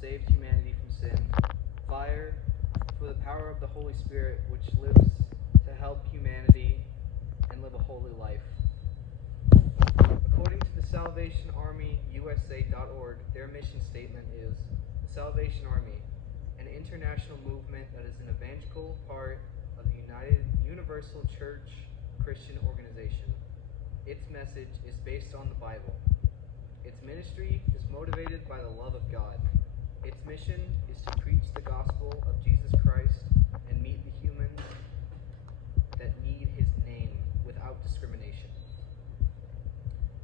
saved humanity from sin. Fire, for the power of the Holy Spirit, which lives to help humanity and live a holy life. According to the Salvation Army USA.org, their mission statement is the Salvation Army, an international movement that is an evangelical part of the Universal Church Christian organization. Its message is based on the Bible. Its ministry is motivated by the love of God. Its mission is to preach the gospel of Jesus Christ and meet the humans that need his name without discrimination.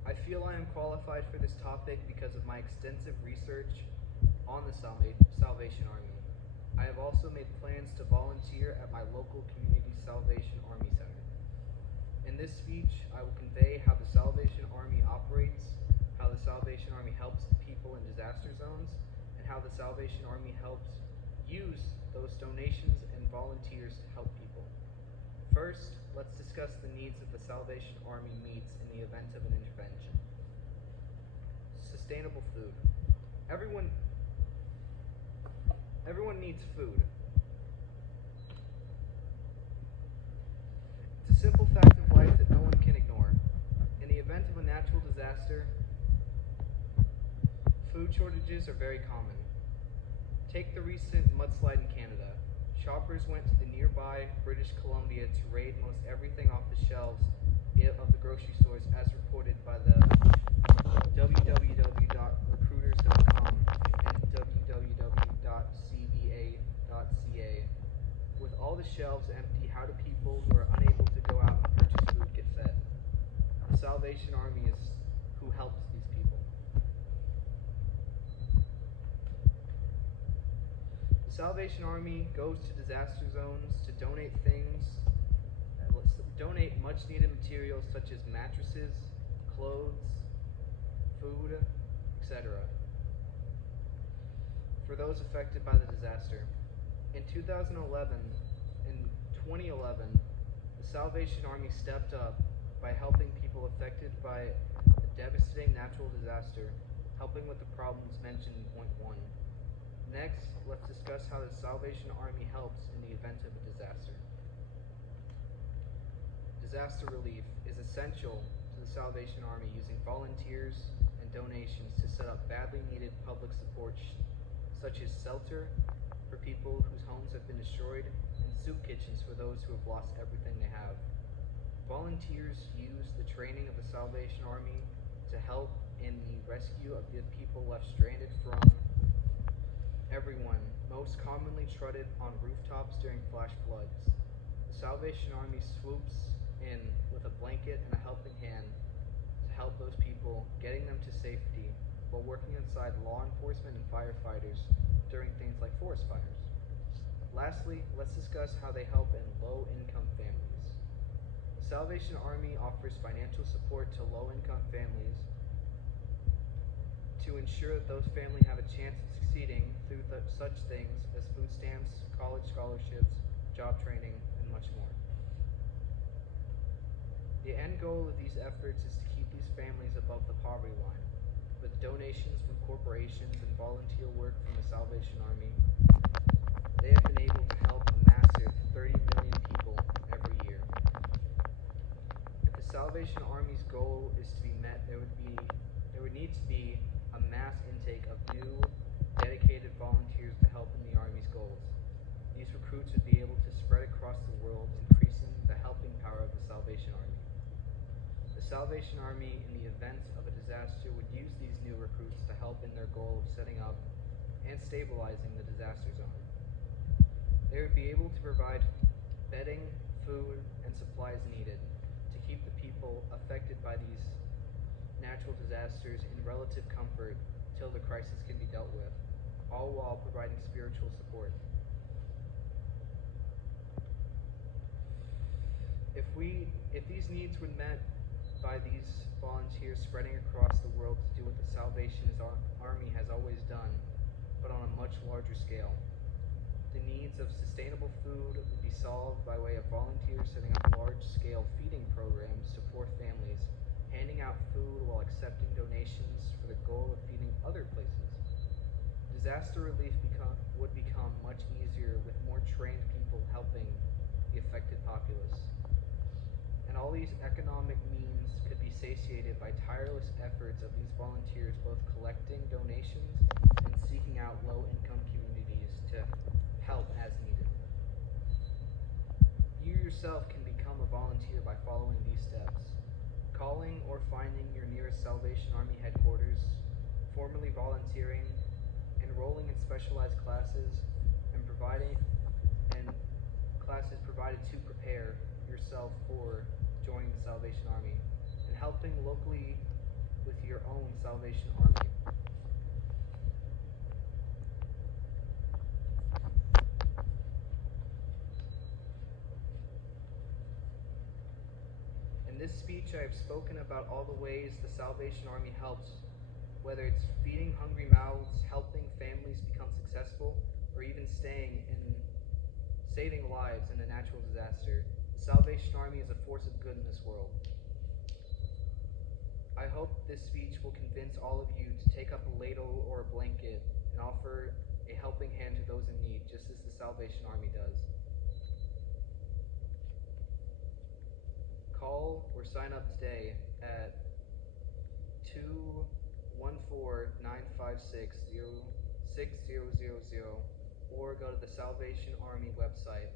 I feel I am qualified for this topic because of my extensive research on the Salvation Army. I have also made plans to volunteer at my local community Salvation Army Center. In this speech, I will convey how the Salvation Army operates, how the Salvation Army helps the people in disaster zones, and how the Salvation Army helps use those donations and volunteers to help people. First, let's discuss the needs that the Salvation Army meets in the event of an intervention. Sustainable food. Everyone needs food. It's a simple fact of life that no one can ignore. In the event of a natural disaster, food shortages are very common. Take the recent mudslide in Canada. Shoppers went to the nearby British Columbia to raid most everything off the shelves of the grocery stores, as reported by the www.recruiters.com and www.cba.ca. With all the shelves empty, how do people who are unable to go out and purchase food get fed? The Salvation Army is who helps these people. The Salvation Army goes to disaster zones to donate much needed materials such as mattresses, clothes, food, etc. for those affected by the disaster. In 2011, the Salvation Army stepped up by helping people affected by a devastating natural disaster, helping with the problems mentioned in point 1. Next, let's discuss how the Salvation Army helps in the event of a disaster. Disaster relief is essential to the Salvation Army, using volunteers and donations to set up badly needed public support such as shelter for people whose homes have been destroyed and soup kitchens for those who have lost everything they have. Volunteers use the training of the Salvation Army to help in the rescue of the people left stranded from everyone, most commonly stranded on rooftops during flash floods. The Salvation Army swoops in with a blanket and a helping hand to help those people, getting them to safety while working inside law enforcement and firefighters during things like forest fires. Lastly, let's discuss how they help in low-income families. The Salvation Army offers financial support to low-income families to ensure that those families have a chance of succeeding through such things as food stamps, college scholarships, job training, and much more. The end goal of these efforts is to keep these families above the poverty line. With donations from corporations and volunteer work from the Salvation Army, they have been able to help a massive 30 million people every year. If the Salvation Army's goal is to be met, there would need to be a mass intake of new, dedicated volunteers to help in the Army's goals. These recruits would be able to spread across the world, increasing the helping power of the Salvation Army. The Salvation Army, in the event of a disaster, would use these new recruits to help in their goal of setting up and stabilizing the disaster zone. They would be able to provide bedding, food, and supplies needed to keep the people affected by these natural disasters in relative comfort till the crisis can be dealt with, all while providing spiritual support. If these needs were met by these volunteers spreading across the world to do what the Salvation Army has always done, but on a much larger scale, the needs of sustainable food would be solved by way of volunteers setting up large-scale feeding programs to poor families, handing out food while accepting donations for the goal of feeding other places. Disaster relief would become much easier with more trained people helping the affected populace. And all these economic means could be satiated by tireless efforts of these volunteers both collecting donations and seeking out low-income communities to help as needed. You yourself can become a volunteer by following these steps. Calling or finding your nearest Salvation Army headquarters, formally volunteering, enrolling in specialized classes, and classes provided to prepare yourself for joining the Salvation Army, and helping locally with your own Salvation Army. In this speech, I have spoken about all the ways the Salvation Army helps, whether it's feeding hungry mouths, helping families become successful, or even saving lives in a natural disaster. The Salvation Army is a force of good in this world. I hope this speech will convince all of you to take up a ladle or a blanket and offer a helping hand to those in need, just as the Salvation Army does. Call or sign up today at 214-956-6000 or go to the Salvation Army website